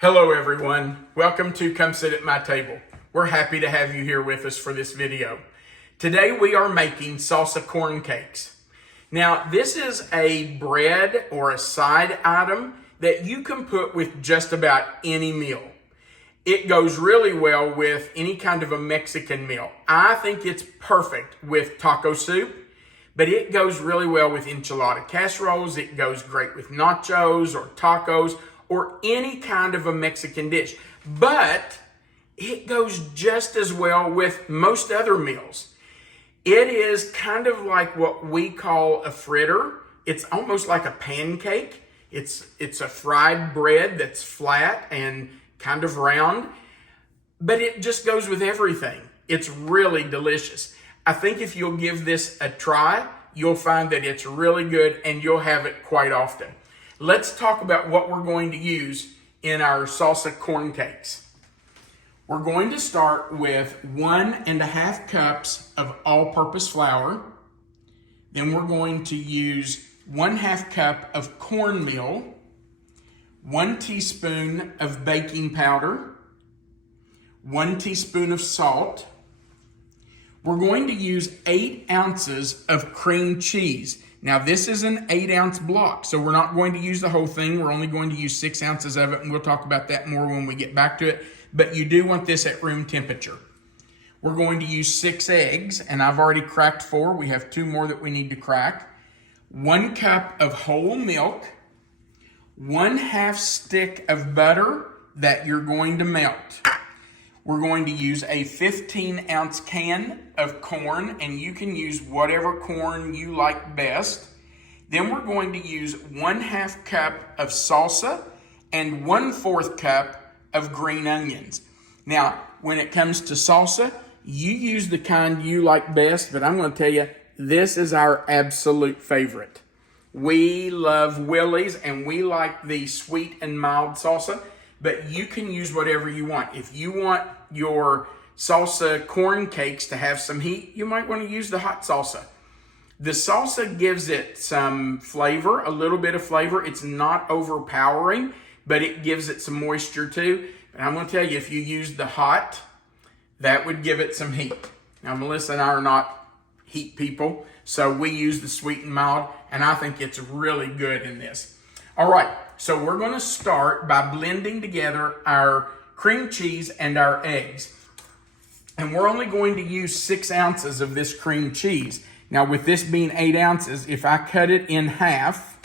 Hello everyone, welcome to Come Sit at My Table. We're happy to have you here with us for this video. Today we are making salsa corn cakes. Now this is a bread or a side item that you can put with just about any meal. It goes really well with any kind of a Mexican meal. I think it's perfect with taco soup, but it goes really well with enchilada casseroles. It goes great with nachos or tacos or any kind of a Mexican dish. But it goes just as well with most other meals. It is kind of like what we call a fritter. It's almost like a pancake. It's a fried bread that's flat and kind of round, but it just goes with everything. It's really delicious. I think if you'll give this a try, you'll find that it's really good and you'll have it quite often. Let's talk about what we're going to use in our salsa corn cakes. We're going to start with 1.5 cups of all-purpose flour. Then we're going to use 1/2 cup of cornmeal, 1 teaspoon of baking powder, 1 teaspoon of salt. We're going to use 8 ounces of cream cheese. Now this is an 8-ounce block, so we're not going to use the whole thing. We're only going to use 6 ounces of it, and we'll talk about that more when we get back to it. But you do want this at room temperature. We're going to use 6 eggs, and I've already cracked 4. We have 2 more that we need to crack. 1 cup of whole milk, 1/2 stick of butter that you're going to melt. We're going to use a 15-ounce can of corn, and you can use whatever corn you like best. Then we're going to use 1/2 cup of salsa and 1/4 cup of green onions. Now, when it comes to salsa, you use the kind you like best, but I'm going to tell you, this is our absolute favorite. We love Willie's, and we like the sweet and mild salsa, but you can use whatever you want. If you want your salsa corn cakes to have some heat, you might want to use the hot salsa. The salsa gives it some flavor, a little bit of flavor. It's not overpowering, but it gives it some moisture too. But I'm going to tell you, if you use the hot, that would give it some heat. Now, Melissa and I are not heat people, so we use the sweet and mild, and I think it's really good in this. All right, so we're going to start by blending together our cream cheese and our eggs. And we're only going to use 6 ounces of this cream cheese. Now, with this being 8 ounces, if I cut it in half,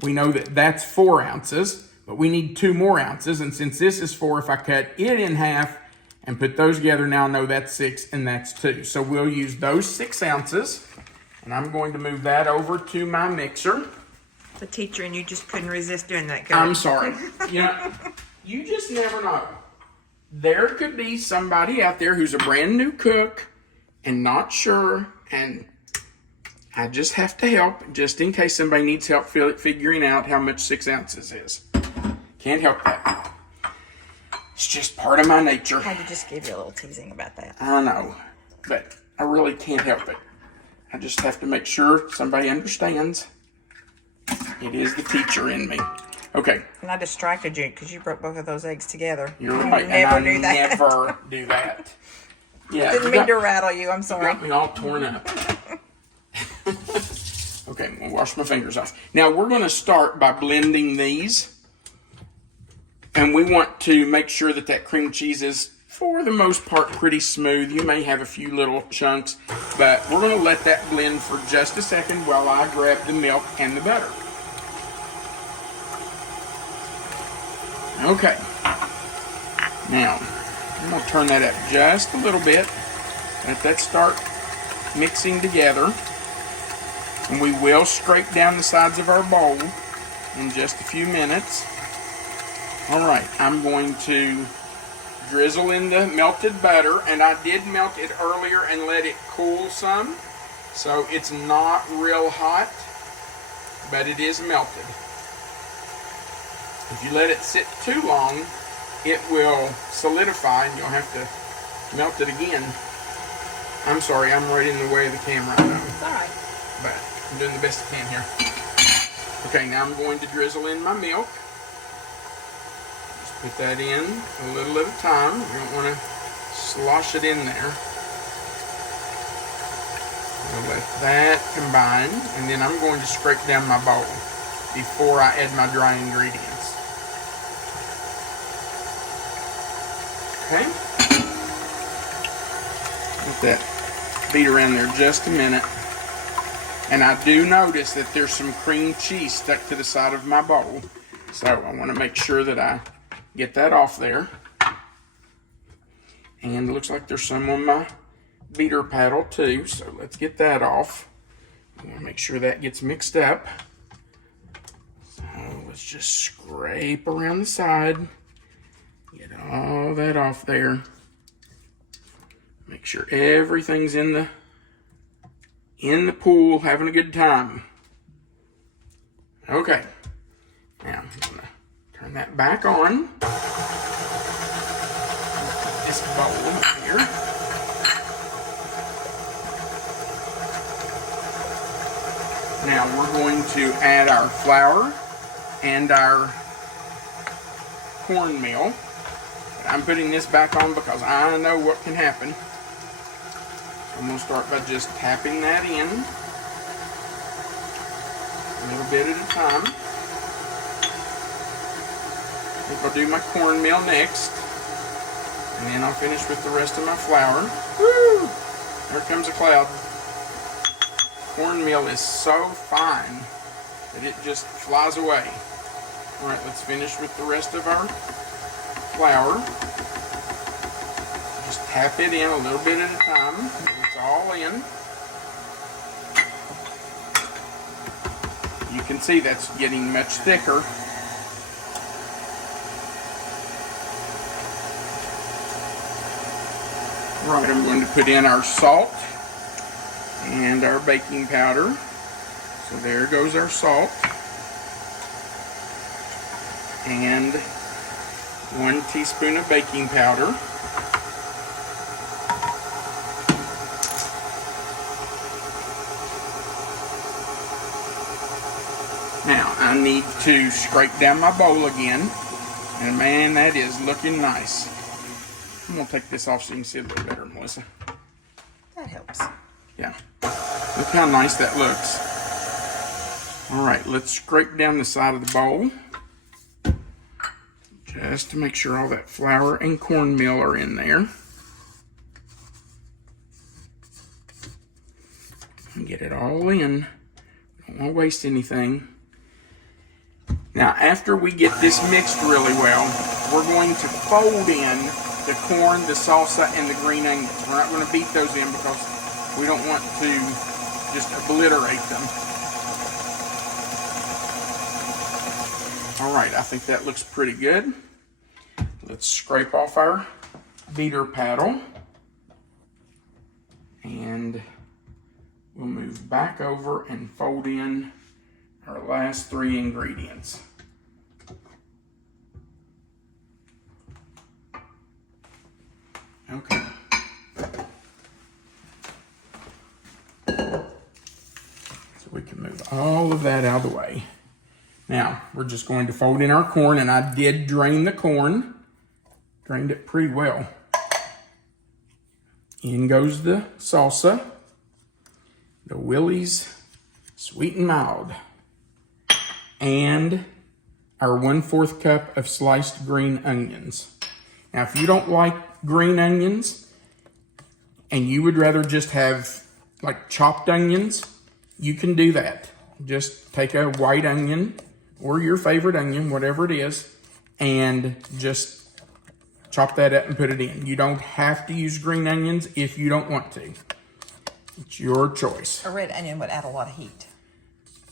we know that that's 4 ounces, but we need 2 more ounces. And since this is 4, if I cut it in half and put those together, now I know that's 6 and that's 2. So we'll use those 6 ounces, and I'm going to move that over to my mixer. The teacher and you just couldn't resist doing that, I'm sorry. You just never know. There could be somebody out there who's a brand new cook and not sure, and I just have to help just in case somebody needs help figuring out how much 6 ounces is. Can't help that. It's just part of my nature. I had to just give you a little teasing about that. I know, but I really can't help it. I just have to make sure somebody understands. It is the teacher in me. Okay. And I distracted you because you broke both of those eggs together. You're right. You never and I do that. never do that. Yeah. Didn't mean to rattle you. I'm You sorry. got me all torn up. Okay, I'm going to wash my fingers off. Now, we're going to start by blending these. And we want to make sure that that cream cheese is, for the most part, pretty smooth. You may have a few little chunks, but we're going to let that blend for just a second while I grab the milk and the butter. Okay. Now, I'm going to turn that up just a little bit. Let that start mixing together. And we will scrape down the sides of our bowl in just a few minutes. All right, I'm going to drizzle in the melted butter, and I did melt it earlier and let it cool some, so it's not real hot, but it is melted. If you let it sit too long, it will solidify and you'll have to melt it again. I'm sorry, I'm right in the way of the camera. I know. It's all right. But I'm doing the best I can here. Okay, now I'm going to drizzle in my milk. Just Put that in a little at a time. You don't want to slosh it in there. I'll let that combine, and then I'm going to scrape down my bowl before I add my dry ingredients. Okay. Let that beat around there just a minute. And I do notice that there's some cream cheese stuck to the side of my bowl. So I want to make sure that I get that off there. And it looks like there's some on my beater paddle too. So let's get that off. I want to make sure that gets mixed up. So let's just scrape around the side. Get all that off there. Make sure everything's in the pool, having a good time. Okay. Now I'm gonna turn that back on. Put this bowl up here. Now we're going to add our flour and our cornmeal. I'm putting this back on because I know what can happen. I'm going to start by just tapping that in a little bit at a time. I think I'll do my cornmeal next, and then I'll finish with the rest of my flour. Woo! There comes a cloud. Cornmeal is so fine that it just flies away. All right, let's finish with the rest of our flour. Just tap it in a little bit at a time. It's all in. You can see that's getting much thicker. Right, I'm going to put in our salt and our baking powder. So there goes our salt. And 1 teaspoon of baking powder. Now, I need to scrape down my bowl again. And man, that is looking nice. I'm going to take this off so you can see it a little better, Melissa. That helps. Yeah. Look how nice that looks. All right, let's scrape down the side of the bowl. Just to make sure all that flour and cornmeal are in there. And get it all in. Don't want to waste anything. Now, after we get this mixed really well, we're going to fold in the corn, the salsa, and the green onions. We're not going to beat those in because we don't want to just obliterate them. All right, I think that looks pretty good. Let's scrape off our beater paddle. And we'll move back over and fold in our last 3 ingredients. Okay. So we can move all of that out of the way. Now, we're just going to fold in our corn, and I did drain the corn. Drained it pretty well. In goes the salsa. The Willie's Sweet and Mild. And our 1/4 cup of sliced green onions. Now, if you don't like green onions and you would rather just have like chopped onions, you can do that. Just take a white onion or your favorite onion, whatever it is, and just chop that up and put it in. You don't have to use green onions if you don't want to. It's your choice. A red onion would add a lot of heat.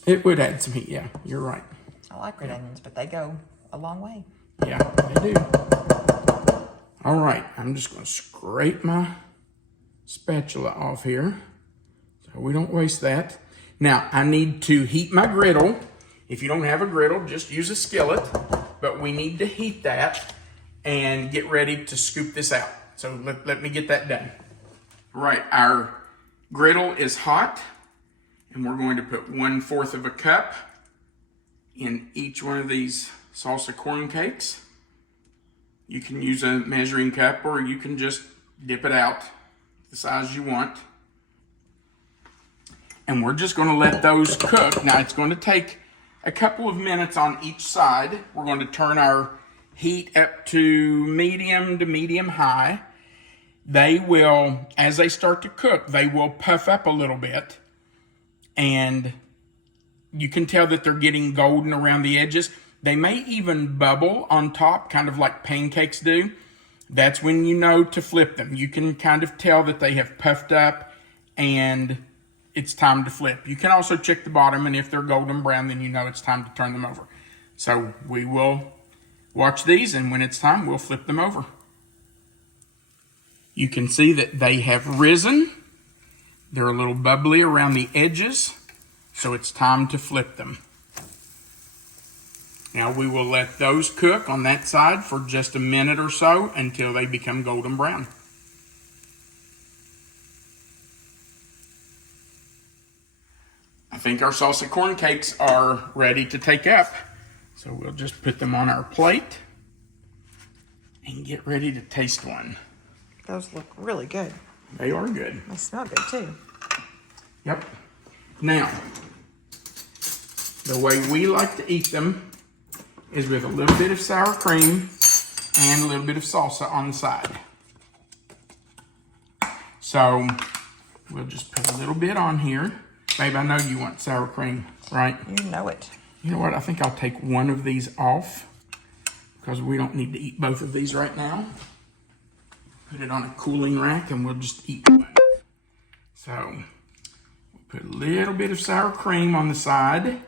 It would add some heat, yeah, you're right. I like red onions, but they go a long way. Yeah, they do. All right, I'm just going to scrape my spatula off here so we don't waste that. Now, I need to heat my griddle. If you don't have a griddle, just use a skillet, but we need to heat that and get ready to scoop this out. So let me get that done. All right, our griddle is hot, and we're going to put 1/4 of a cup in each one of these salsa corn cakes. You can use a measuring cup, or you can just dip it out the size you want. And we're just going to let those cook. Now, it's going to take a couple of minutes on each side. We're going to turn our heat up to medium high. They will, as they start to cook, they will puff up a little bit. And you can tell that they're getting golden around the edges. They may even bubble on top, kind of like pancakes do. That's when you know to flip them. You can kind of tell that they have puffed up and it's time to flip. You can also check the bottom, and if they're golden brown, then you know it's time to turn them over. So we will watch these, and when it's time, we'll flip them over. You can see that they have risen. They're a little bubbly around the edges, so it's time to flip them. Now we will let those cook on that side for just a minute or so until they become golden brown. I think our salsa corn cakes are ready to take up. So we'll just put them on our plate and get ready to taste one. Those look really good. They are good. They smell good too. Yep. Now, the way we like to eat them is with a little bit of sour cream and a little bit of salsa on the side. So we'll just put a little bit on here. Babe, I know you want sour cream, right? You know it. You know what? I think I'll take one of these off because we don't need to eat both of these right now. Put it on a cooling rack and we'll just eat one. So we'll put a little bit of sour cream on the side.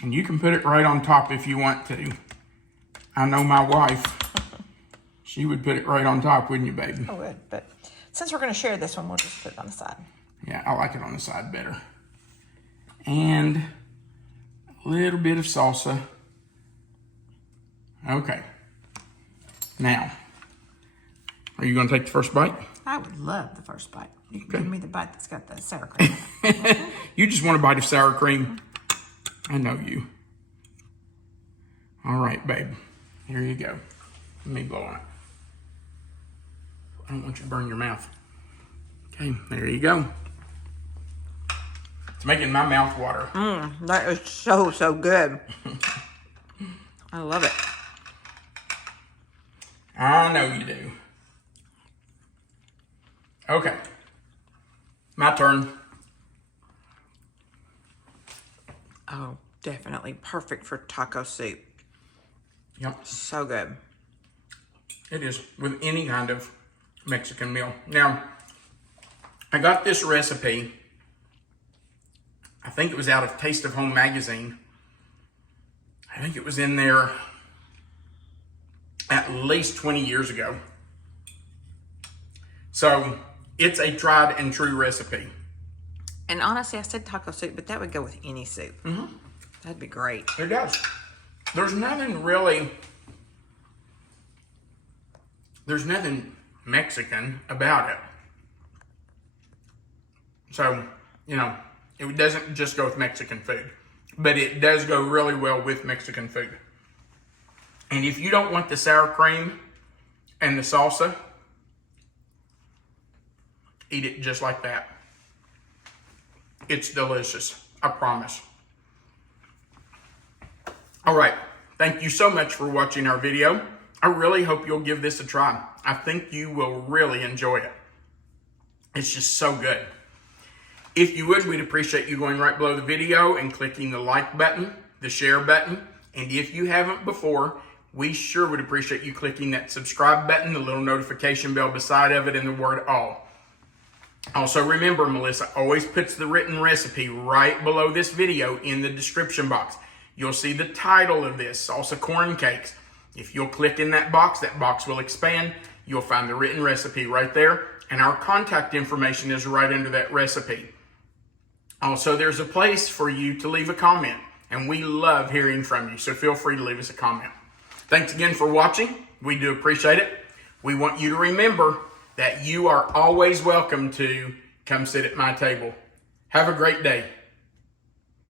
And you can put it right on top if you want to. I know my wife. She would put it right on top, wouldn't you, baby? I would, but since we're going to share this one, we'll just put it on the side. Yeah, I like it on the side better. And a little bit of salsa. Okay. Now, are you going to take the first bite? I would love the first bite. You can give me the bite that's got the sour cream in it. You just want a bite of sour cream. I know you. All right, babe. Here you go. Let me blow on it. I don't want you to burn your mouth. Okay, there you go. It's making my mouth water. That is so, so good. I love it. I know you do. Okay. My turn. Oh, definitely perfect for taco soup. Yep. So good. It is with any kind of Mexican meal. Now, I got this recipe. I think it was out of Taste of Home magazine. I think it was in there at least 20 years ago. So it's a tried and true recipe. And honestly, I said taco soup, but that would go with any soup. Mm-hmm. That'd be great. It does. There's nothing really, there's nothing Mexican about it. So, you know, it doesn't just go with Mexican food, but it does go really well with Mexican food. And if you don't want the sour cream and the salsa, eat it just like that. It's delicious, I promise. All right, thank you so much for watching our video. I really hope you'll give this a try. I think you will really enjoy it. It's just so good. If you would, we'd appreciate you going right below the video and clicking the like button, the share button. And if you haven't before, we sure would appreciate you clicking that subscribe button, the little notification bell beside of it, and the word all. Also remember, Melissa always puts the written recipe right below this video in the description box. You'll see the title of this, Salsa Corn Cakes. If you'll click in that box will expand. You'll find the written recipe right there, and our contact information is right under that recipe. Also, there's a place for you to leave a comment, and we love hearing from you, so feel free to leave us a comment. Thanks again for watching. We do appreciate it. We want you to remember that you are always welcome to come sit at my table. Have a great day.